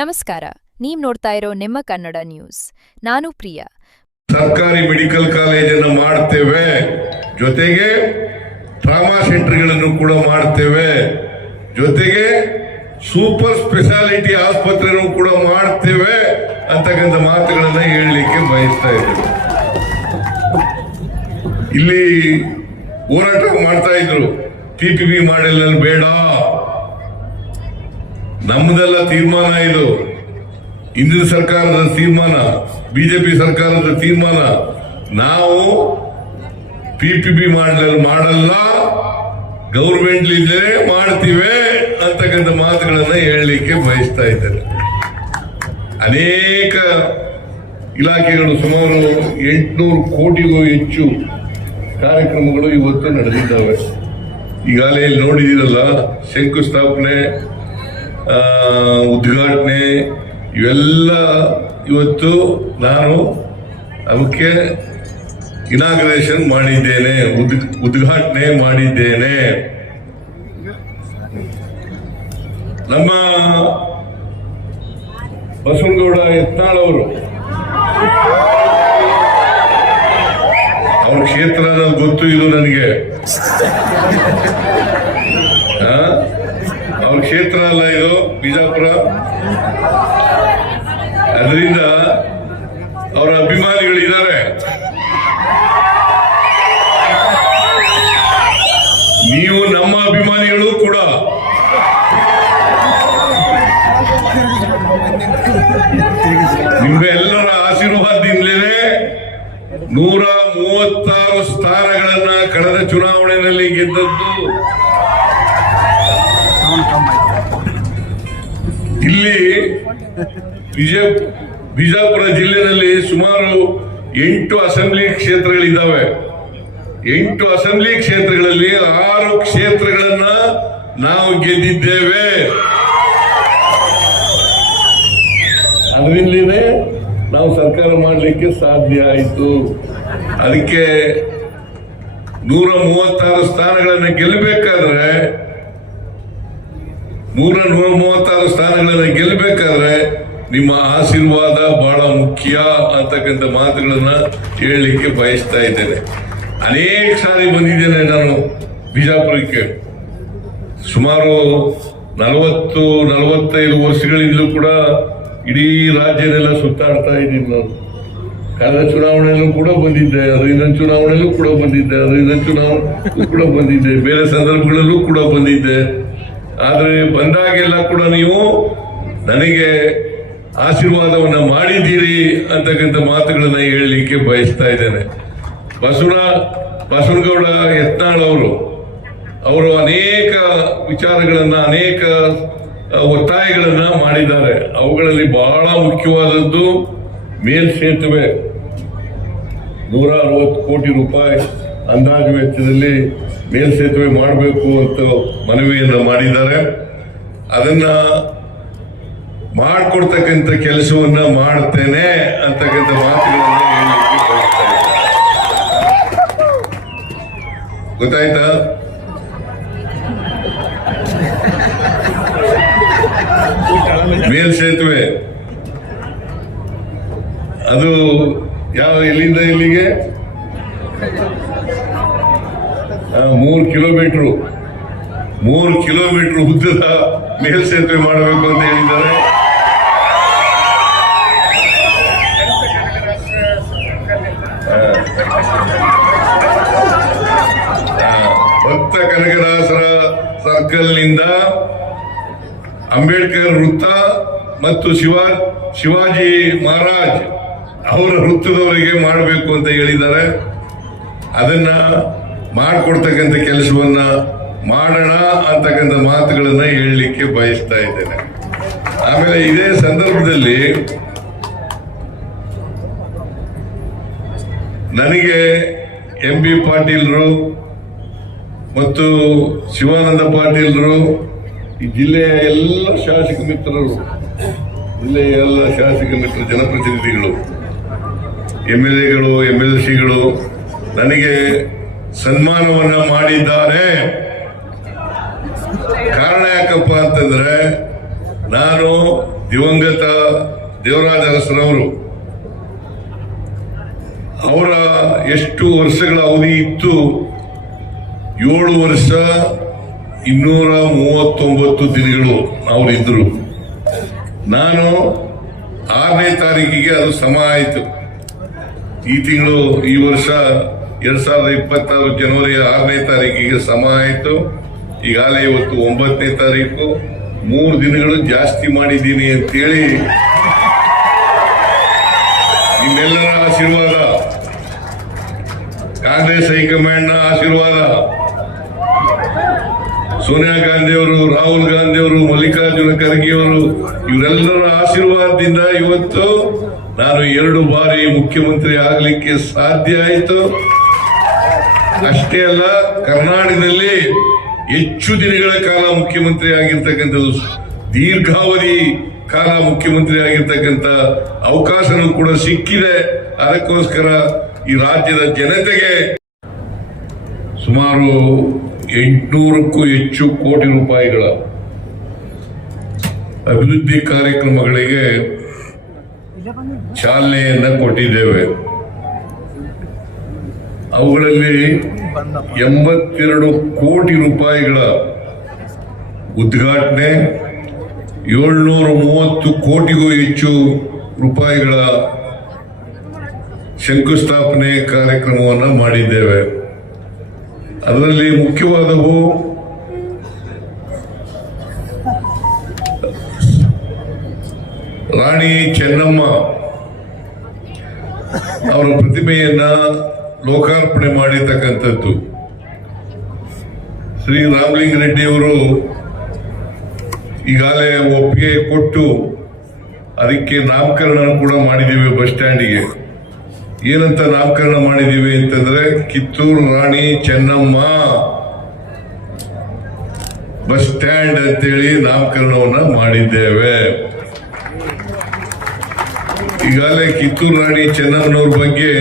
ನಮಸ್ಕಾರ, ನೀವು ನೋಡ್ತಾ ಇರೋ ನಿಮ್ಮ ಕನ್ನಡ ನ್ಯೂಸ್. ನಾನು ಪ್ರಿಯಾ. ಸರ್ಕಾರಿ ಮೆಡಿಕಲ್ ಕಾಲೇಜನ್ನು ಮಾಡ್ತೇವೆ, ಜೊತೆಗೆ ಟ್ರಾಮಾ ಸೆಂಟರ್ಗಳನ್ನು ಕೂಡ ಮಾಡ್ತೇವೆ, ಜೊತೆಗೆ ಸೂಪರ್ ಸ್ಪೆಷಾಲಿಟಿ ಆಸ್ಪತ್ರೆಯನ್ನು ಕೂಡ ಮಾಡ್ತೇವೆ ಅಂತಕ್ಕಂಥ ಮಾತುಗಳನ್ನ ಹೇಳಲಿಕ್ಕೆ ಬಯಸ್ತಾ ಇದ್ದೇವೆ. ಇಲ್ಲಿ ಹೋರಾಟ ಮಾಡ್ತಾ ಇದ್ರು, PPP ಮಾಡೆಲ್ ಬೇಡ, ನಮ್ಮದೆಲ್ಲ ತೀರ್ಮಾನ, ಇದು ಹಿಂದಿನ ಸರ್ಕಾರದ ತೀರ್ಮಾನ, ಬಿಜೆಪಿ ಸರ್ಕಾರದ ತೀರ್ಮಾನ. ನಾವು PPP ಮಾಡಲ್ಲ, ಗೌರ್ಮೆಂಟ್ ಇದ್ದರೆ ಮಾಡ್ತೀವಿ ಅಂತಕ್ಕಂಥ ಮಾತುಗಳನ್ನ ಹೇಳಲಿಕ್ಕೆ ಬಯಸ್ತಾ ಇದ್ದಾರೆ. ಅನೇಕ ಇಲಾಖೆಗಳು, ಸುಮಾರು 800 ಕೋಟಿಗೂ ಹೆಚ್ಚು ಕಾರ್ಯಕ್ರಮಗಳು ಇವತ್ತು ನಡೆದಿದ್ದಾವೆ. ಈಗಾಗಲೇ ನೋಡಿದಿರಲ್ಲ, ಶಂಕುಸ್ಥಾಪನೆ, ಉದ್ಘಾಟನೆ, ಇವೆಲ್ಲ ಇವತ್ತು ನಾನು ಅದಕ್ಕೆ ಇನಾಗ್ರೇಷನ್ ಮಾಡಿದ್ದೇನೆ, ಉದ್ಘಾಟನೆ ಮಾಡಿದ್ದೇನೆ. ನಮ್ಮ ಬಸವನಗೌಡ ಯತ್ನಾಳ್ ಅವರು, ಅವ್ರ ಕ್ಷೇತ್ರ ಗೊತ್ತು, ಇದು ನನಗೆ ಅವ್ರ ಕ್ಷೇತ್ರ ಅಲ್ಲ, ಇದು ಬಿಜಾಪುರ. ಅದರಿಂದ ಅವರ ಅಭಿಮಾನಿಗಳಿದ್ದಾರೆ. ನೀವು ನಮ್ಮ ಅಭಿಮಾನಿಗಳು ಕೂಡ. ನಿಮ್ಮೆಲ್ಲರ ಆಶೀರ್ವಾದದಿಂದಲೇ 136 ಸ್ಥಾನಗಳನ್ನ ಕಳೆದ ಚುನಾವಣೆಯಲ್ಲಿ ಗೆದ್ದದ್ದು. ಇಲ್ಲಿ ಬಿಜಾಪುರ ಜಿಲ್ಲೆಯಲ್ಲಿ ಸುಮಾರು 8 ಅಸೆಂಬ್ಲಿ ಕ್ಷೇತ್ರಗಳಿದ್ದಾವೆ. 8 ಅಸೆಂಬ್ಲಿ ಕ್ಷೇತ್ರಗಳಲ್ಲಿ 6 ಕ್ಷೇತ್ರಗಳನ್ನ ನಾವು ಗೆದ್ದಿದ್ದೇವೆ. ಅದರಿಂದಲೇ ನಾವು ಸರ್ಕಾರ ಮಾಡಲಿಕ್ಕೆ ಸಾಧ್ಯ ಆಯಿತು. ಅದಕ್ಕೆ 136 ಸ್ಥಾನಗಳನ್ನು ಗೆಲ್ಲಬೇಕಾದ್ರೆ 136 ಸ್ಥಾನಗಳನ್ನು ಗೆಲ್ಲಬೇಕಾದ್ರೆ ನಿಮ್ಮ ಆಶೀರ್ವಾದ ಬಹಳ ಮುಖ್ಯ ಅಂತಕ್ಕಂಥ ಮಾತುಗಳನ್ನ ಹೇಳಲಿಕ್ಕೆ ಬಯಸ್ತಾ ಇದ್ದೇನೆ. ಅನೇಕ ಸಾರಿ ಬಂದಿದ್ದೇನೆ ನಾನು ಬಿಜಾಪುರಕ್ಕೆ. ಸುಮಾರು 40-45 ವರ್ಷಗಳಿಂದಲೂ ಕೂಡ ಇಡೀ ರಾಜ್ಯನೆಲ್ಲ ಸುತ್ತಾಡ್ತಾ ಇದ್ದೀನಿ ನಾನು. ಕಳೆದ ಚುನಾವಣೆಯಲ್ಲೂ ಕೂಡ ಬಂದಿದ್ದೆ, ಅದರಿಂದ ಚುನಾವಣೆಯಲ್ಲೂ ಕೂಡ ಬಂದಿದ್ದೆ, ಅದರಿಂದ ಚುನಾವಣೆ ಕೂಡ ಬಂದಿದ್ದೆ, ಬೇರೆ ಸಂದರ್ಭಗಳಲ್ಲೂ ಕೂಡ ಬಂದಿದ್ದೆ. ಆದರೆ ಬಂದಾಗೆಲ್ಲ ಕೂಡ ನೀವು ನನಗೆ ಆಶೀರ್ವಾದವನ್ನ ಮಾಡಿದ್ದೀರಿ ಅಂತಕ್ಕಂಥ ಮಾತುಗಳನ್ನ ಹೇಳಲಿಕ್ಕೆ ಬಯಸ್ತಾ ಇದ್ದೇನೆ. ಬಸವನಗೌಡ ಯತ್ನಾಳ್ ಅವರು ಅನೇಕ ವಿಚಾರಗಳನ್ನ, ಅನೇಕ ಒತ್ತಾಯಗಳನ್ನ ಮಾಡಿದ್ದಾರೆ. ಅವುಗಳಲ್ಲಿ ಬಹಳ ಮುಖ್ಯವಾದದ್ದು ಮೇಲ್ಸೇತುವೆ. 160 ಕೋಟಿ ರೂಪಾಯಿ ಅಂದಾಜು ವೆಚ್ಚದಲ್ಲಿ ಮೇಲ್ಸೇತುವೆ ಮಾಡಬೇಕು ಅಂತ ಮನವಿಯನ್ನು ಮಾಡಿದ್ದಾರೆ. ಅದನ್ನ ಮಾಡಿಕೊಡ್ತಕ್ಕಂಥ ಕೆಲಸವನ್ನ ಮಾಡ್ತೇನೆ ಅಂತಕ್ಕಂಥ ಮಾತುಗಳನ್ನ ಹೇಳಲಿಕ್ಕೆ ಬಯಸ್ತಾ ಇದ್ದೇನೆ. ಗೊತ್ತಾಯ್ತಾ? ಮೇಲ್ಸೇತುವೆ ಅದು ಎಲ್ಲಿಂದ ಇಲ್ಲಿಗೆ 3 ಕಿಲೋಮೀಟರ್ ಉದ್ದದ ಮೇಲ್ಸೇತುವೆ ಮಾಡಬೇಕು ಅಂತ ಹೇಳಿದ್ದಾರೆ. ಭಕ್ತ ಕನಕದಾಸರ ಸರ್ಕಲ್ನಿಂದ ಅಂಬೇಡ್ಕರ್ ವೃತ್ತ ಮತ್ತು ಶಿವಾಜಿ ಮಹಾರಾಜ್ ಅವರ ವೃತ್ತದವರೆಗೆ ಮಾಡಬೇಕು ಅಂತ ಹೇಳಿದ್ದಾರೆ. ಅದನ್ನ ಮಾಡಿಕೊಡ್ತಕ್ಕಂಥ ಕೆಲಸವನ್ನ ಮಾಡೋಣ ಅಂತಕ್ಕಂಥ ಮಾತುಗಳನ್ನ ಹೇಳಲಿಕ್ಕೆ ಬಯಸ್ತಾ ಇದ್ದೇನೆ. ಆಮೇಲೆ ಇದೇ ಸಂದರ್ಭದಲ್ಲಿ ನನಗೆ MB ಪಾಟೀಲ್ರು ಮತ್ತು ಶಿವಾನಂದ ಪಾಟೀಲ್ರು, ಈ ಜಿಲ್ಲೆಯ ಎಲ್ಲ ಶಾಸಕ ಮಿತ್ರರು, ಜಿಲ್ಲೆಯ ಎಲ್ಲ ಶಾಸಕ ಮಿತ್ರ ಜನಪ್ರತಿನಿಧಿಗಳು, MLAಗಳು, MLCಗಳು ನನಗೆ ಸನ್ಮಾನವನ್ನ ಮಾಡಿದ್ದಾರೆ. ಕಾರಣ ಯಾಕಪ್ಪ ಅಂತಂದ್ರೆ ನಾನು ದಿವಂಗತ ದೇವರಾಜ ಅರಸರವರು ಅವರ ಎಷ್ಟು ವರ್ಷಗಳ ಅವಧಿ ಇತ್ತು? 7 ವರ್ಷ 239 ದಿನಗಳು ಅವರಿದ್ದರು. ನಾನು 6ನೇ ತಾರೀಕಿಗೆ ಅದು ಸಮ ಆಯಿತು. ಈ ವರ್ಷ 2026 ಜನವರಿ 6ನೇ ತಾರೀಕಿಗೆ ಸಮ ಆಯಿತು. ಈಗಾಗಲೇ ಇವತ್ತು 9ನೇ ತಾರೀಕು, 3 ದಿನಗಳು ಜಾಸ್ತಿ ಮಾಡಿದ್ದೀನಿ ಅಂತೇಳಿ ನಿಮ್ಮೆಲ್ಲರ ಆಶೀರ್ವಾದ, ಕಾಂಗ್ರೆಸ್ ಹೈಕಮಾಂಡ್ನ ಆಶೀರ್ವಾದ, ಸೋನಿಯಾ ಗಾಂಧಿಯವರು, ರಾಹುಲ್ ಗಾಂಧಿಯವರು, ಮಲ್ಲಿಕಾರ್ಜುನ ಖರ್ಗೆಯವರು ಇವರೆಲ್ಲರ ಆಶೀರ್ವಾದದಿಂದ ಇವತ್ತು ನಾನು 2 ಬಾರಿ ಮುಖ್ಯಮಂತ್ರಿ ಆಗಲಿಕ್ಕೆ ಸಾಧ್ಯ ಆಯಿತು. ಅಷ್ಟೇ ಅಲ್ಲ, ಕರ್ನಾಟಕದಲ್ಲಿ ಹೆಚ್ಚು ದಿನಗಳ ಕಾಲ ಮುಖ್ಯಮಂತ್ರಿ ಆಗಿರ್ತಕ್ಕಂಥದ್ದು, ದೀರ್ಘಾವಧಿ ಕಾಲ ಮುಖ್ಯಮಂತ್ರಿ ಆಗಿರ್ತಕ್ಕಂಥ ಅವಕಾಶನೂ ಕೂಡ ಸಿಕ್ಕಿದೆ. ಅದಕ್ಕೋಸ್ಕರ ಈ ರಾಜ್ಯದ ಜನತೆಗೆ ಸುಮಾರು 800ಕ್ಕೂ ಹೆಚ್ಚು ಕೋಟಿ ರೂಪಾಯಿಗಳ ಅಭಿವೃದ್ಧಿ ಕಾರ್ಯಕ್ರಮಗಳಿಗೆ ಚಾಲನೆಯನ್ನ ಕೊಟ್ಟಿದ್ದೇವೆ. ಅವುಗಳಲ್ಲಿ 82 ಕೋಟಿ ರೂಪಾಯಿಗಳ ಉದ್ಘಾಟನೆ, 730 ಕೋಟಿಗೂ ಹೆಚ್ಚು ರೂಪಾಯಿಗಳ ಶಂಕುಸ್ಥಾಪನೆ ಕಾರ್ಯಕ್ರಮವನ್ನು ಮಾಡಿದ್ದೇವೆ. ಅದರಲ್ಲಿ ಮುಖ್ಯವಾದವು ರಾಣಿ ಚೆನ್ನಮ್ಮ ಅವರ ಪ್ರತಿಮೆಯನ್ನ ಲೋಕಾರ್ಪಣೆ ಮಾಡಿರ್ತಕ್ಕಂಥದ್ದು. ಶ್ರೀ ರಾಮಲಿಂಗ ರೆಡ್ಡಿ ಅವರು ಈಗಾಗಲೇ ಒಪ್ಪಿಗೆ ಕೊಟ್ಟು ಅದಕ್ಕೆ ನಾಮಕರಣ ಕೂಡ ಮಾಡಿದ್ದೀವಿ. ಬಸ್ ಸ್ಟ್ಯಾಂಡಿಗೆ ಏನಂತ ನಾಮಕರಣ ಮಾಡಿದ್ದೀವಿ ಅಂತಂದ್ರೆ ಕಿತ್ತೂರು ರಾಣಿ ಚೆನ್ನಮ್ಮ ಬಸ್ ಸ್ಟ್ಯಾಂಡ್ ಅಂತೇಳಿ ನಾಮಕರಣವನ್ನ ಮಾಡಿದ್ದೇವೆ. ಈಗಾಗಲೇ ಕಿತ್ತೂರು ರಾಣಿ ಚೆನ್ನಮ್ಮನವ್ರ ಬಗ್ಗೆ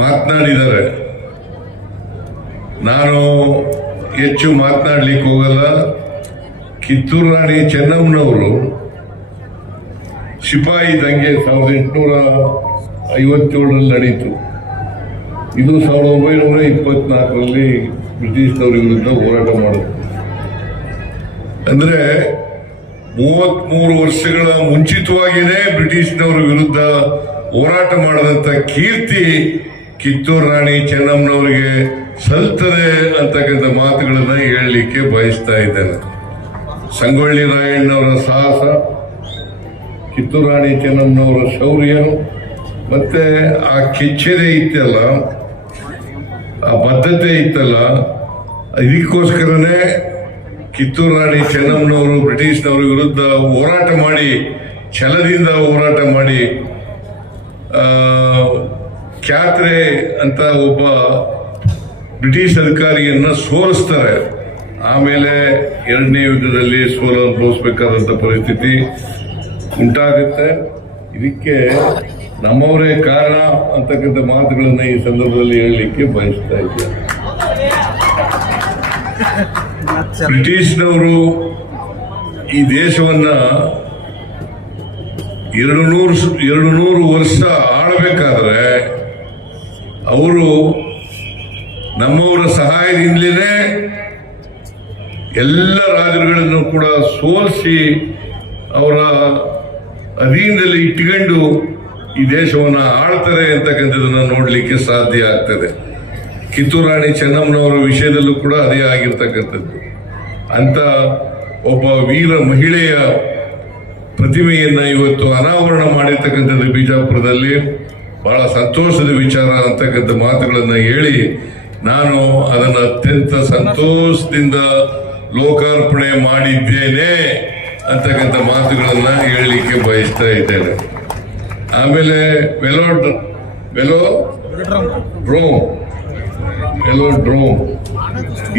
ಮಾತನಾಡಿದ್ದಾರೆ. ನಾನು ಹೆಚ್ಚು ಮಾತನಾಡ್ಲಿಕ್ಕೆ ಹೋಗಲ್ಲ. ಕಿತ್ತೂರು ರಾಣಿ ಚೆನ್ನಮ್ಮನವರು ಸಿಪಾಯಿ ದಂಗೆ 1857ರಲ್ಲಿ ನಡೀತು. ಇದು 1924ರಲ್ಲಿ ಬ್ರಿಟಿಷ್ನವರ ವಿರುದ್ಧ ಹೋರಾಟ ಮಾಡಿದ್ರು. ಅಂದ್ರೆ 33 ವರ್ಷಗಳ ಮುಂಚಿತವಾಗಿಯೇ ಬ್ರಿಟಿಷ್ನವರ ವಿರುದ್ಧ ಹೋರಾಟ ಮಾಡದಂತ ಕೀರ್ತಿ ಕಿತ್ತೂರು ರಾಣಿ ಚೆನ್ನಮ್ಮನವರಿಗೆ ಸಲ್ತದೆ ಅಂತಕ್ಕಂಥ ಮಾತುಗಳನ್ನ ಹೇಳಲಿಕ್ಕೆ ಬಯಸ್ತಾ ಇದ್ದೇನೆ. ಸಂಗೊಳ್ಳಿ ರಾಯಣ್ಣವರ ಸಾಹಸ, ಕಿತ್ತೂರು ರಾಣಿ ಚೆನ್ನಮ್ಮನವರ ಶೌರ್ಯ, ಮತ್ತೆ ಆ ಕೆಚ್ಚೆದೆ ಇತ್ತಲ್ಲ, ಆ ಬದ್ಧತೆ ಇತ್ತಲ್ಲ, ಇದಕ್ಕೋಸ್ಕರನೇ ಕಿತ್ತೂರು ರಾಣಿ ಚೆನ್ನಮ್ಮನವರು ಬ್ರಿಟಿಷ್ನವರ ವಿರುದ್ಧ ಹೋರಾಟ ಮಾಡಿ, ಛಲದಿಂದ ಹೋರಾಟ ಮಾಡಿ, ಕ್ಯಾತ್ರೆ ಅಂತ ಒಬ್ಬ ಬ್ರಿಟಿಷ್ ಅಧಿಕಾರಿಯನ್ನ ಸೋಲಿಸ್ತಾರೆ. ಆಮೇಲೆ 2ನೇ ಯುದ್ಧದಲ್ಲಿ ಸೋಲು ಅನುಭವಿಸಬೇಕಾದಂತ ಪರಿಸ್ಥಿತಿ ಉಂಟಾಗುತ್ತೆ. ಇದಕ್ಕೆ ನಮ್ಮವರೇ ಕಾರಣ ಅಂತಕ್ಕಂಥ ಮಾತುಗಳನ್ನ ಈ ಸಂದರ್ಭದಲ್ಲಿ ಹೇಳಲಿಕ್ಕೆ ಬಯಸ್ತಾ ಇದ್ದೇನೆ. ಬ್ರಿಟಿಷ್ನವರು ಈ ದೇಶವನ್ನ 200 ವರ್ಷ ಆಳಬೇಕಾದ್ರೆ ಅವರು ನಮ್ಮವರ ಸಹಾಯದಿಂದಲೇ ಎಲ್ಲ ರಾಜರುಗಳನ್ನು ಕೂಡ ಸೋಲಿಸಿ ಅವರ ಅಧೀನದಲ್ಲಿ ಇಟ್ಟುಕೊಂಡು ಈ ದೇಶವನ್ನು ಆಳ್ತಾರೆ ಅಂತಕ್ಕಂಥದ್ದನ್ನ ನೋಡಲಿಕ್ಕೆ ಸಾಧ್ಯ ಆಗ್ತದೆ. ಕಿತ್ತೂರು ರಾಣಿ ಚೆನ್ನಮ್ಮನವರ ವಿಷಯದಲ್ಲೂ ಕೂಡ ಅದೇ ಆಗಿರ್ತಕ್ಕಂಥದ್ದು. ಅಂತ ಒಬ್ಬ ವೀರ ಮಹಿಳೆಯ ಪ್ರತಿಮೆಯನ್ನ ಇವತ್ತು ಅನಾವರಣ ಮಾಡಿರ್ತಕ್ಕಂಥದ್ದು ಬಿಜಾಪುರದಲ್ಲಿ ಬಹಳ ಸಂತೋಷದ ವಿಚಾರ ಅಂತಕ್ಕಂಥ ಮಾತುಗಳನ್ನ ಹೇಳಿ ನಾನು ಅದನ್ನು ಅತ್ಯಂತ ಸಂತೋಷದಿಂದ ಲೋಕಾರ್ಪಣೆ ಮಾಡಿದ್ದೇನೆ ಅಂತಕ್ಕಂಥ ಮಾತುಗಳನ್ನ ಹೇಳಲಿಕ್ಕೆ ಬಯಸ್ತಾ ಇದ್ದೇನೆ. ಆಮೇಲೆ ವೆಲೋಡ್ರೋಮ್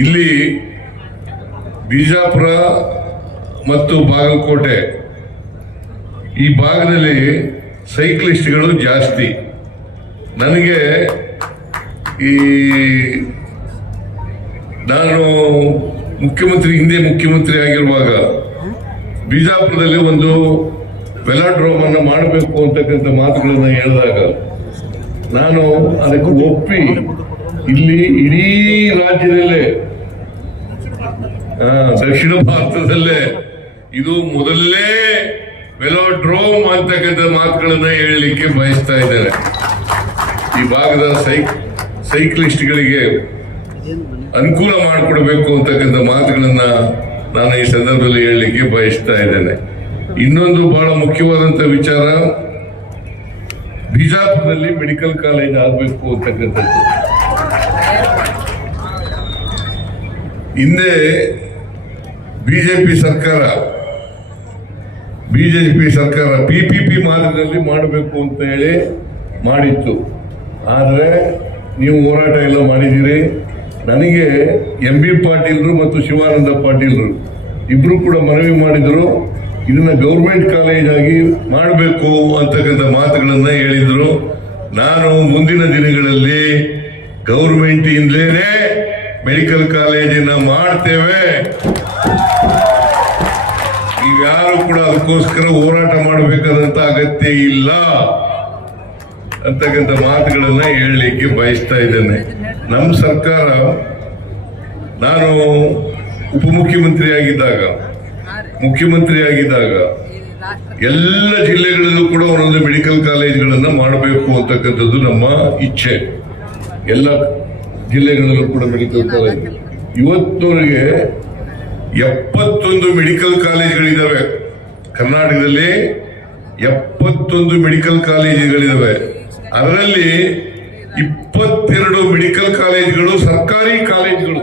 ಇಲ್ಲಿ ಬಿಜಾಪುರ ಮತ್ತು ಬಾಗಲಕೋಟೆ ಈ ಭಾಗದಲ್ಲಿ ಸೈಕ್ಲಿಸ್ಟ್ಗಳು ಜಾಸ್ತಿ. ನನಗೆ ನಾನು ಹಿಂದೆ ಮುಖ್ಯಮಂತ್ರಿ ಆಗಿರುವಾಗ ಬಿಜಾಪುರದಲ್ಲಿ ಒಂದು ವೆಲಾಡ್ರೋಮ್ ಅನ್ನು ಮಾಡಬೇಕು ಅಂತಕ್ಕಂಥ ಮಾತುಗಳನ್ನ ಹೇಳಿದಾಗ ನಾನು ಅದಕ್ಕೆ ಒಪ್ಪಿ ಇಲ್ಲಿ ಇಡೀ ರಾಜ್ಯದಲ್ಲೇ ದಕ್ಷಿಣ ಭಾರತದಲ್ಲೇ ಇದು ಮೊದಲನೇ ವೆಲಾಡ್ರೋಮ್ ಅಂತಕ್ಕಂಥ ಮಾತುಗಳನ್ನ ಹೇಳಲಿಕ್ಕೆ ಬಯಸ್ತಾ ಇದ್ದೇನೆ. ಈ ಭಾಗದ ಸೈಕ್ಲಿಸ್ಟ್ಗಳಿಗೆ ಅನುಕೂಲ ಮಾಡಿಕೊಡ್ಬೇಕು ಅಂತಕ್ಕಂಥ ಮಾತುಗಳನ್ನ ನಾನು ಈ ಸಂದರ್ಭದಲ್ಲಿ ಹೇಳಲಿಕ್ಕೆ ಬಯಸ್ತಾ ಇದ್ದೇನೆ. ಇನ್ನೊಂದು ಬಹಳ ಮುಖ್ಯವಾದಂತ ವಿಚಾರ, ಬಿಜಾಪುರದಲ್ಲಿ ಮೆಡಿಕಲ್ ಕಾಲೇಜ್ ಆಗಬೇಕು ಅಂತಕ್ಕಂಥದ್ದು. ಹಿಂದೆ ಬಿಜೆಪಿ ಸರ್ಕಾರ PPP ಮಾದರಿಯಲ್ಲಿ ಮಾಡಬೇಕು ಅಂತ ಹೇಳಿ ಮಾಡಿತ್ತು. ಆದರೆ ನೀವು ಹೋರಾಟ ಎಲ್ಲ ಮಾಡಿದ್ದೀರಿ. ನನಗೆ MB ಪಾಟೀಲ್ರು ಮತ್ತು ಶಿವಾನಂದ ಪಾಟೀಲ್ರು ಇಬ್ರು ಕೂಡ ಮನವಿ ಮಾಡಿದ್ರು, ಇದನ್ನ ಗೌರ್ಮೆಂಟ್ ಕಾಲೇಜ್ ಆಗಿ ಮಾಡಬೇಕು ಅಂತಕ್ಕಂಥ ಮಾತುಗಳನ್ನ ಹೇಳಿದ್ರು. ನಾನು ಮುಂದಿನ ದಿನಗಳಲ್ಲಿ ಗೌರ್ಮೆಂಟ್ ಇಂದಲೇ ಮೆಡಿಕಲ್ ಕಾಲೇಜನ್ನ ಮಾಡ್ತೇವೆ, ಯಾರು ಕೂಡ ಅದಕ್ಕೋಸ್ಕರ ಹೋರಾಟ ಮಾಡಬೇಕಾದಂತ ಅಗತ್ಯ ಇಲ್ಲ ಅಂತಕ್ಕಂಥ ಮಾತುಗಳನ್ನ ಹೇಳಲಿಕ್ಕೆ ಬಯಸ್ತಾ ಇದ್ದೇನೆ. ನಮ್ಮ ಸರ್ಕಾರ, ನಾನು ಮುಖ್ಯಮಂತ್ರಿ ಆಗಿದ್ದಾಗ ಎಲ್ಲ ಜಿಲ್ಲೆಗಳಲ್ಲೂ ಕೂಡ ಒಂದೊಂದು ಮೆಡಿಕಲ್ ಕಾಲೇಜ್ಗಳನ್ನ ಮಾಡಬೇಕು ಅಂತಕ್ಕಂಥದ್ದು ನಮ್ಮ ಇಚ್ಛೆ. ಎಲ್ಲ ಜಿಲ್ಲೆಗಳಲ್ಲೂ ಕೂಡ ಮೆಡಿಕಲ್ ಕಾಲೇಜ್. ಇವತ್ತವರೆಗೆ 71 ಮೆಡಿಕಲ್ ಕಾಲೇಜ್ಗಳಿದ್ದಾವೆ ಕರ್ನಾಟಕದಲ್ಲಿ. 71 ಮೆಡಿಕಲ್ ಕಾಲೇಜುಗಳಿದ್ದಾವೆ. ಅದರಲ್ಲಿ 22 ಮೆಡಿಕಲ್ ಕಾಲೇಜುಗಳು ಸರ್ಕಾರಿ ಕಾಲೇಜುಗಳು.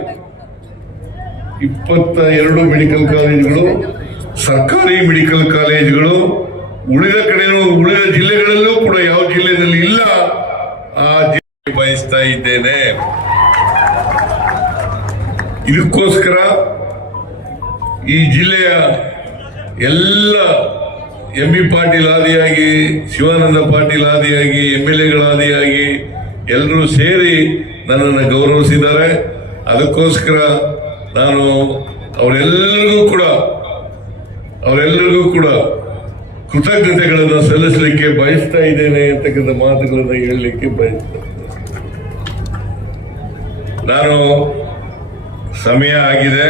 22 ಮೆಡಿಕಲ್ ಕಾಲೇಜುಗಳು ಸರ್ಕಾರಿ ಮೆಡಿಕಲ್ ಕಾಲೇಜುಗಳು. ಉಳಿದ ಜಿಲ್ಲೆಗಳಲ್ಲೂ ಕೂಡ ಯಾವ ಜಿಲ್ಲೆಯಲ್ಲಿ ಇಲ್ಲ ಆ ಜಿಲ್ಲೆ ಬಯಸ್ತಾ ಇದ್ದೇನೆ. ಇದಕ್ಕೋಸ್ಕರ ಈ ಜಿಲ್ಲೆಯ ಎಲ್ಲ MB ಪಾಟೀಲ್ ಆದಿಯಾಗಿ, ಶಿವಾನಂದ ಪಾಟೀಲ್ ಆದಿಯಾಗಿ, MLAಗಳಾದಿಯಾಗಿ ಎಲ್ಲರೂ ಸೇರಿ ನನ್ನನ್ನು ಗೌರವಿಸಿದ್ದಾರೆ. ಅದಕ್ಕೋಸ್ಕರ ನಾನು ಅವರೆಲ್ಲರಿಗೂ ಕೂಡ ಕೃತಜ್ಞತೆಗಳನ್ನು ಸಲ್ಲಿಸಲಿಕ್ಕೆ ಬಯಸ್ತಾ ಇದ್ದೇನೆ ಅಂತಕ್ಕಂಥ ಮಾತುಗಳನ್ನು ಹೇಳಲಿಕ್ಕೆ ಬಯಸ್ತಾ. ನಾನು ಸಮಯ ಆಗಿದೆ,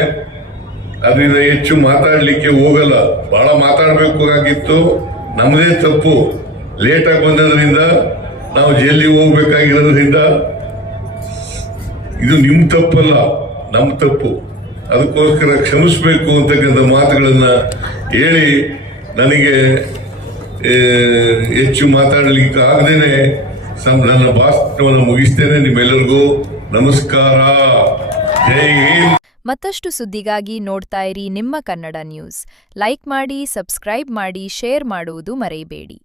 ಅದರಿಂದ ಹೆಚ್ಚು ಮಾತಾಡಲಿಕ್ಕೆ ಹೋಗಲ್ಲ. ಬಹಳ ಮಾತಾಡಬೇಕಾಗಿತ್ತು, ನಮ್ಮದೇ ತಪ್ಪು. ಲೇಟಾಗಿ ಬಂದದ್ರಿಂದ, ನಾವು ಜೈಲಿಗೆ ಹೋಗ್ಬೇಕಾಗಿರೋದ್ರಿಂದ ಇದು ನಿಮ್ಮ ತಪ್ಪಲ್ಲ, ನಮ್ಮ ತಪ್ಪು. ಅದಕ್ಕೋಸ್ಕರ ಕ್ಷಮಿಸಬೇಕು ಅಂತಕ್ಕಂಥ ಮಾತುಗಳನ್ನ ಹೇಳಿ ನನಗೆ ಹೆಚ್ಚು ಮಾತಾಡಲಿಕ್ಕೆ ಆಗದೇನೆ ನನ್ನ ಭಾಷಣವನ್ನು ಮುಗಿಸ್ತೇನೆ. ನಿಮ್ಮೆಲ್ಲರಿಗೂ ನಮಸ್ಕಾರ, ಜೈ ಹಿಂದ್. ಮತ್ತಷ್ಟು ಸುದ್ದಿಗಾಗಿ ನೋಡ್ತಾ ಇರಿ ನಿಮ್ಮ ಕನ್ನಡ ನ್ಯೂಸ್. ಲೈಕ್ ಮಾಡಿ, ಸಬ್ಸ್ಕ್ರೈಬ್ ಮಾಡಿ, ಶೇರ್ ಮಾಡುವುದು ಮರೆಯಬೇಡಿ.